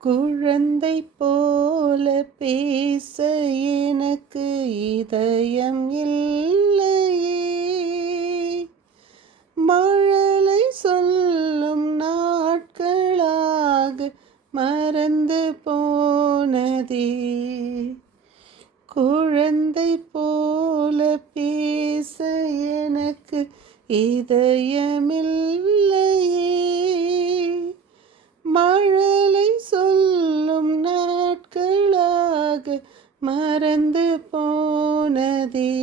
குழந்தை போல பேச எனக்கு இதயம் இல்லையே. மழலை சொல்லும் நாட்களாக மறந்து போனதே. குழந்தை போல பேச எனக்கு இதயமில்லையே. மழலை சொல்லும் நாட்களாக மறந்து போனதே.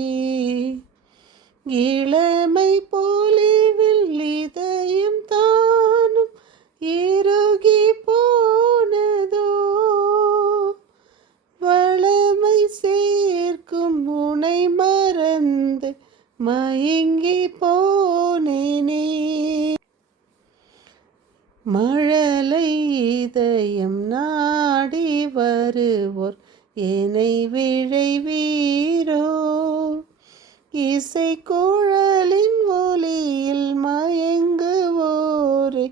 இளமை பொலிவில் இதயம் தானும் இறுகி போனதோ. வளமை சேர்க்கும் உனை மறந்து மயங்கி போனேனே. மழலை இதயம் நாடி வருவோர் என்னை விழைவீரோ. இசை குழலின் ஒலியில் மயங்குவோரை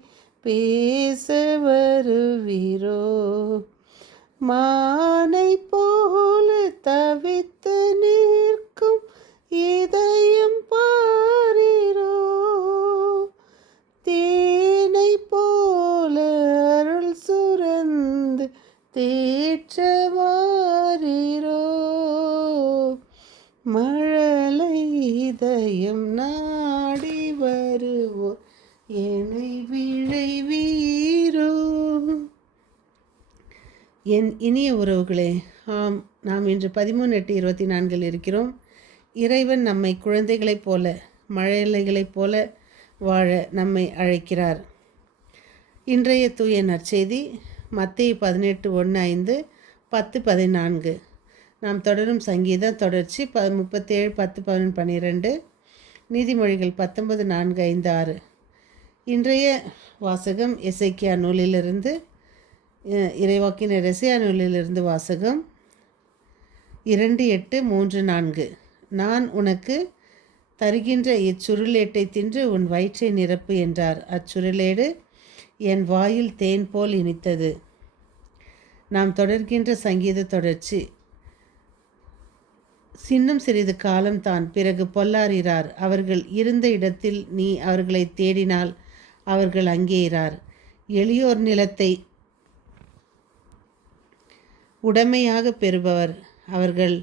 பேச வருவீரோ. மானை போல தவித்து நிற்கும் இதயம் பாரீரோ. தேனை போல அருள் சுரந்து தேற்றவாரீரோ. மழலை இதயம் நாடி வருவோர் என்னை விழைவீரோ. என் இனிய உறவுகளே, ஆம், நாம் இன்று 13/8/24 இருக்கிறோம். இறைவன் நம்மை குழந்தைகளைப் போல, மழலைகளைப் போல வாழ நம்மை அழைக்கிறார். இன்றைய தூய நற்செய்தி மத்தேயு 18:1-5, 10-14. நாம் தொடரும் சங்கீதம் தொடர்ச்சி 37, 10, 11, 12. நீதிமொழிகள் 19:4-5-6. இன்றைய வாசகம் எசேக்கியா நூலிலிருந்து, இறைவாக்கினர் எசேக்கியா நூலிலிருந்து வாசகம் 2:8-3-4. நான் உனக்கு தருகின்ற இச்சுருளேட்டை தின்று உன் வயிற்றை நிரப்பு என்றார். அச்சுருளேடு என் வாயில் தேன் போல் இனித்தது. நாம் தொடர்கின்ற சங்கீத தொடர்ச்சி. சின்னம் சிறிது காலம்தான், பிறகு பொல்லாரிறார். அவர்கள் இருந்த இடத்தில் நீ அவர்களை தேடினால் அவர்கள் அங்கே இரார். எளியோர் நிலத்தை உடைமையாக பெறுபவர் அவர்கள்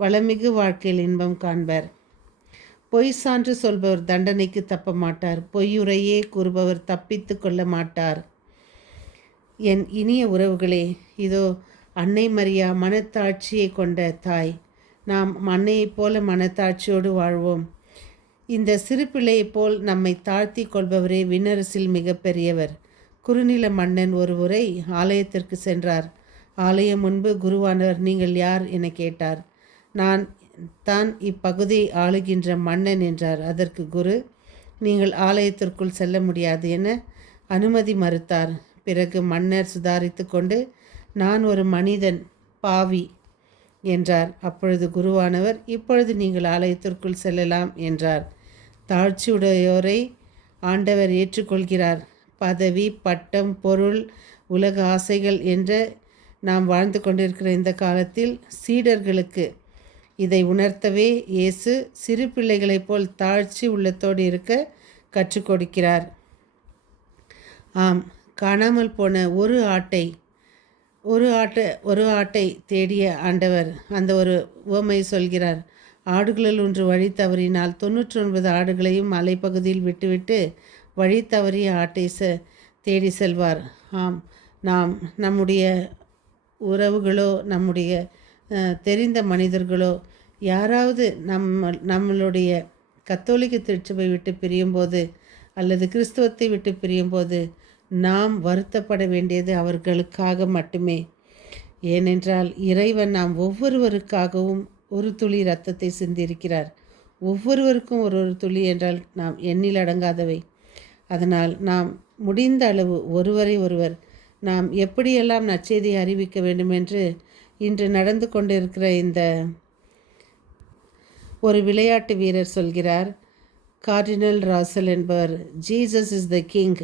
வளமிகு வாழ்க்கையில் இன்பம் காண்பர். பொய் சான்று சொல்பவர் தண்டனைக்கு தப்ப மாட்டார். பொய்யுரையே கூறுபவர் தப்பித்து கொள்ள மாட்டார். என் இனிய உறவுகளே, இதோ அன்னை மரியா மனத்தாட்சியை கொண்ட தாய். நாம் அன்னையைப் போல மனத்தாட்சியோடு வாழ்வோம். இந்த சிறு பிள்ளையைப் போல் நம்மை தாழ்த்தி கொள்பவரே விண்ணரசில் மிக பெரியவர். குறுநில மன்னன் ஒரு முறை ஆலயத்திற்கு சென்றார். ஆலயம் முன்பு குருவானவர், நீங்கள் யார் என கேட்டார். நான் தான் இப்பகுதியை ஆளுகின்ற மன்னன் என்றார். அதற்கு குரு, நீங்கள் ஆலயத்திற்குள் செல்ல முடியாது என அனுமதி மறுத்தார். பிறகு மன்னர் சுதாரித்து கொண்டு, நான் ஒரு மனிதன், பாவி என்றார். அப்பொழுது குருவானவர், இப்பொழுது நீங்கள் ஆலயத்திற்குள் செல்லலாம் என்றார். தாழ்ச்சியுடையோரை ஆண்டவர் ஏற்றுக்கொள்கிறார். பதவி, பட்டம், பொருள், உலக ஆசைகள் என்ற நாம் வாழ்ந்து கொண்டிருக்கிற இந்த காலத்தில் சீடர்களுக்கு இதை உணர்த்தவே இயேசு சிறு பிள்ளைகளைப் போல் தாழ்ச்சி உள்ளத்தோடு இருக்க கற்றுக் கொடுக்கிறார். ஆம், காணாமல் போன ஒரு ஆட்டை தேடிய ஆண்டவர் அந்த ஒரு உவமை சொல்கிறார். ஆடுகளில் ஒன்று வழி தவறினால் 99 ஆடுகளையும் மலைப்பகுதியில் விட்டுவிட்டு வழி தவறிய ஆட்டை தேடி செல்வார். ஆம், நாம் நம்முடைய உறவுகளோ, நம்முடைய தெரிந்த மனிதர்களோ யாராவது நம்மளுடைய கத்தோலிக்க திருச்சபை விட்டு பிரியும்போது அல்லது கிறிஸ்துவத்தை விட்டு பிரியும்போது நாம் வருத்தப்பட வேண்டியது அவர்களுக்காக மட்டுமே. ஏனென்றால் இறைவன் நாம் ஒவ்வொருவருக்காகவும் ஒரு துளி இரத்தத்தை சிந்திருக்கிறார். ஒவ்வொருவருக்கும் ஒரு துளி என்றால் நாம் எண்ணில் அடங்காதவை. அதனால் நாம் முடிந்த அளவு ஒருவரை ஒருவர் நாம் எப்படியெல்லாம் நற்செய்தியை அறிவிக்க வேண்டும் என்று இன்று நடந்து கொண்டிருக்கிற இந்த ஒரு விளையாட்டு வீரர் சொல்கிறார். கார்டினல் ராசல் என்பவர், ஜீசஸ் இஸ் த கிங்,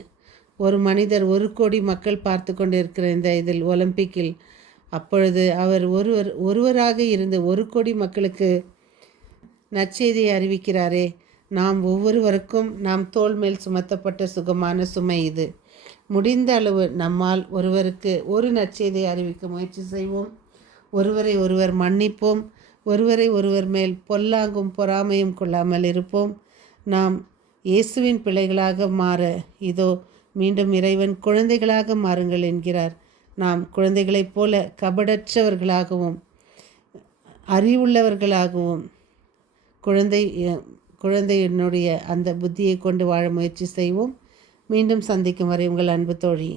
ஒரு மனிதர் 1 கோடி மக்கள் பார்த்து கொண்டிருக்கிற இதில் ஒலிம்பிக்கில் அப்பொழுது அவர் ஒருவராக இருந்து 1 கோடி மக்களுக்கு நற்செய்தியை அறிவிக்கிறாரே. நாம் ஒவ்வொருவருக்கும் நாம் தோள் மேல் சுமத்தப்பட்ட சுகமான சுமை இது. முடிந்த அளவு நம்மால் ஒருவருக்கு ஒரு நற்செய்தியை அறிவிக்க முயற்சி செய்வோம். ஒருவரை ஒருவர் மன்னிப்போம். ஒருவரை ஒருவர் மேல் பொல்லாங்கும் பொறாமையும் கொள்ளாமல் இருப்போம். நாம் இயேசுவின் பிள்ளைகளாக மாற இதோ மீண்டும் இறைவன் குழந்தைகளாக மாறுங்கள் என்கிறார். நாம் குழந்தைகளைப் போல கபடற்றவர்களாகவும் அறிவுள்ளவர்களாகவும் குழந்தையினுடைய அந்த புத்தியை கொண்டு வாழ முயற்சி செய்வோம். மீண்டும் சந்திக்கும் வரை உங்கள் அன்பு தோழி.